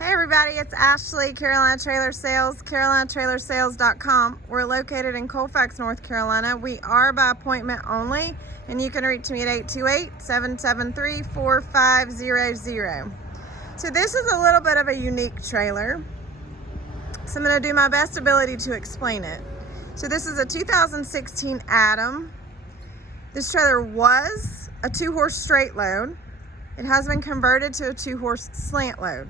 Hey everybody, it's Ashley, Carolina Trailer Sales, carolinatrailersales.com. We're located in Colfax, North Carolina. We are by appointment only, and you can reach me at 828-773-4500. So this is a little bit of a unique trailer, so I'm going to do my best ability to explain it. So this is a 2016 Atom. This trailer was a 2-horse straight load. It has been converted to a 2-horse slant load.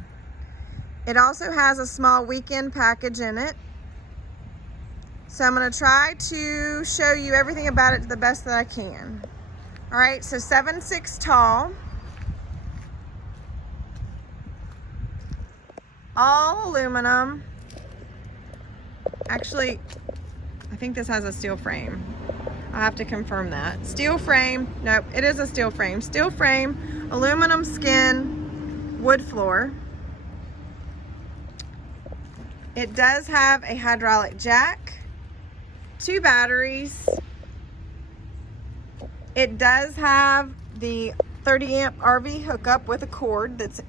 It also has a small weekend package in it. So I'm going to try to show you everything about it to the best that I can. All right, so 7'6" tall. All aluminum. Actually, I think this has a steel frame. I'll have to confirm that. Steel frame. Nope, it is a steel frame. Steel frame, aluminum skin, wood floor. It does have a hydraulic jack, 2 batteries. It does have the 30 amp RV hookup with a cord that's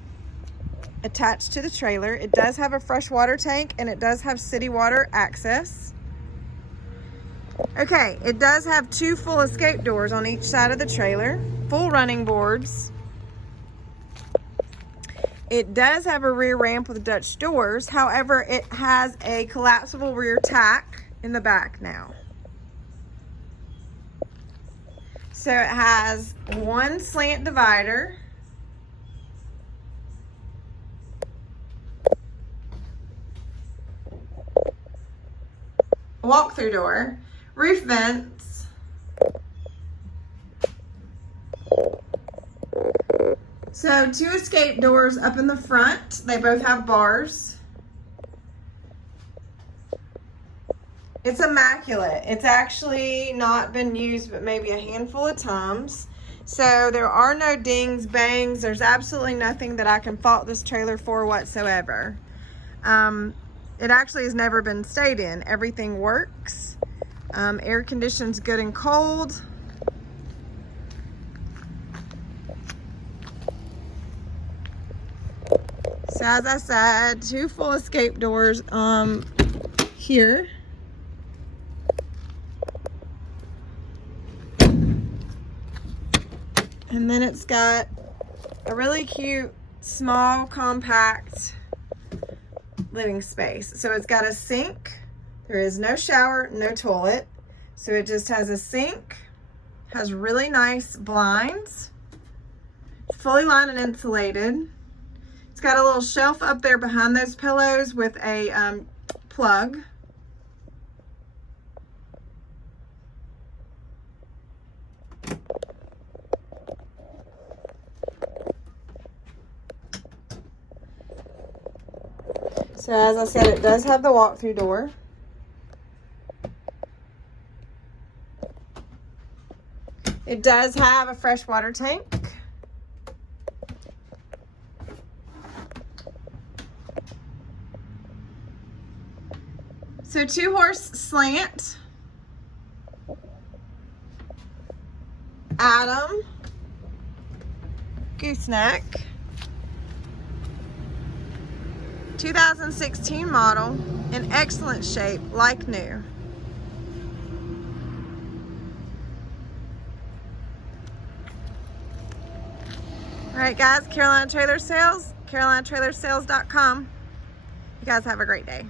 attached to the trailer. It does have a freshwater tank, and it does have city water access. Okay, it does have 2 full escape doors on each side of the trailer, full running boards. It does have a rear ramp with Dutch doors. However, it has a collapsible rear tack in the back now. So it has 1 slant divider. A walk-through door, roof vents, so 2 escape doors up in the front. They both have bars. It's immaculate. It's actually not been used but maybe a handful of times. So there are no dings, bangs. There's absolutely nothing that I can fault this trailer for whatsoever. It actually has never been stayed in. Everything works. Air conditioning's good and cold. So as I said, 2 full escape doors here. And then it's got a really cute, small, compact living space. So it's got a sink. There is no shower, no toilet. So it just has a sink, has really nice blinds. It's fully lined and insulated. It's got a little shelf up there behind those pillows with a plug. So as I said, it does have the walk-through door. It does have a freshwater tank. So 2-horse slant, Atom, gooseneck, 2016 model, in excellent shape, like new. All right, guys, Carolina Trailer Sales, carolinatrailersales.com. You guys have a great day.